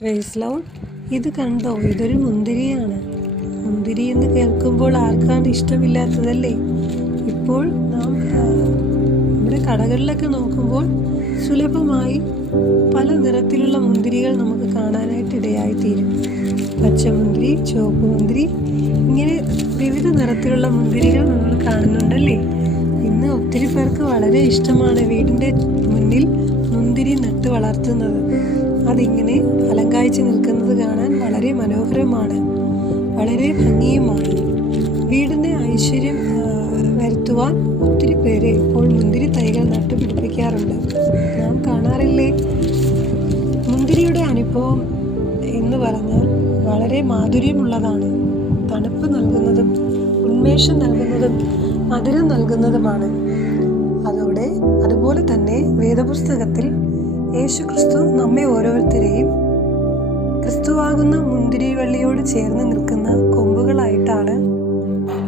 Praise Lord. ഇത് കണ്ടോ, ഇതൊരു മുന്തിരിയാണ്. മുന്തിരി എന്ന് കേൾക്കുമ്പോൾ ആർക്കാണ് ഇഷ്ടമില്ലാത്തതല്ലേ? ഇപ്പോൾ നാം നമ്മുടെ കടകളിലൊക്കെ നോക്കുമ്പോൾ സുലഭമായി പല നിറത്തിലുള്ള മുന്തിരികൾ നമുക്ക് കാണാനായിട്ട് ഇടയായിത്തീരും. പച്ചമുന്തിരി, ചുവപ്പ് മുന്തിരി, ഇങ്ങനെ വിവിധ നിറത്തിലുള്ള മുന്തിരികൾ നമ്മൾ കാണുന്നുണ്ടല്ലേ? ഇന്ന് ഒത്തിരി പേർക്ക് വളരെ ഇഷ്ടമാണ് വീടിൻ്റെ മുന്നിൽ മുന്തിരി നട്ട് വളർത്തുന്നത്. അതിങ്ങനെ ഫലം കായ്ച്ചു നിൽക്കുന്നത് കാണാൻ വളരെ മനോഹരമാണ്, വളരെ ഭംഗിയുമാണ്. വീടിന് ഐശ്വര്യം വരുത്തുവാൻ ഒത്തിരി പേര് ഇപ്പോൾ മുന്തിരി തൈകൾ നട്ടുപിടിപ്പിക്കാറുണ്ട്. നാം കാണാറില്ലേ? മുന്തിരിയുടെ അനുഭവം എന്ന് പറഞ്ഞാൽ വളരെ മാധുര്യമുള്ളതാണ്. തണുപ്പ് നൽകുന്നതും ഉന്മേഷം നൽകുന്നതും മധുരം നൽകുന്നതുമാണ്. അതുപോലെ തന്നെ വേദപുസ്തകത്തിൽ യേശുക്രിസ്തു നമ്മെ ഓരോരുത്തരെയും ക്രിസ്തുവാകുന്ന മുന്തിരിവള്ളിയോട് ചേർന്ന് നിൽക്കുന്ന കൊമ്പുകളായിട്ടാണ്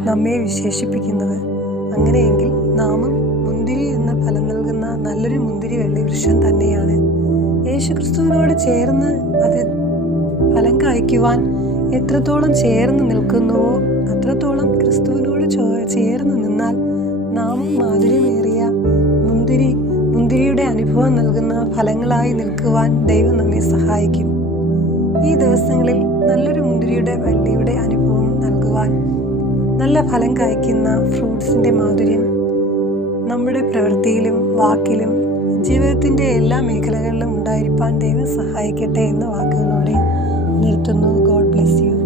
നമ്മെ വിശേഷിപ്പിക്കുന്നത്. അങ്ങനെയെങ്കിൽ നാമും മുന്തിരി എന്ന ഫലം നൽകുന്ന നല്ലൊരു മുന്തിരിവള്ളി വൃക്ഷം തന്നെയാണ്. യേശുക്രിസ്തുവിനോട് ചേർന്ന് അത് ഫലം കായ്ക്കുവാൻ എത്രത്തോളം ചേർന്ന് നിൽക്കുന്നുവോ അത്രത്തോളം ക്രിസ്തുവിനോട് ചേർന്ന് നിന്നാൽ നാമും മാധുര്യമേറിയ മുന്തിരിയുടെ അനുഭവം നൽകുന്ന ഫലങ്ങളായി നിൽക്കുവാൻ ദൈവം നമ്മെ സഹായിക്കും. ഈ ദിവസങ്ങളിൽ നല്ലൊരു മുന്തിരിയുടെ വള്ളിയുടെ അനുഭവം നൽകുവാൻ, നല്ല ഫലം കായ്ക്കുന്ന ഫ്രൂട്ട്സിൻ്റെ മാധുര്യം നമ്മുടെ പ്രവൃത്തിയിലും വാക്കിലും ജീവിതത്തിൻ്റെ എല്ലാ മേഖലകളിലും ഉണ്ടായിരിക്കാൻ ദൈവം സഹായിക്കട്ടെ എന്ന വാക്കുകളോടെ നിർത്തുന്നു. God bless you.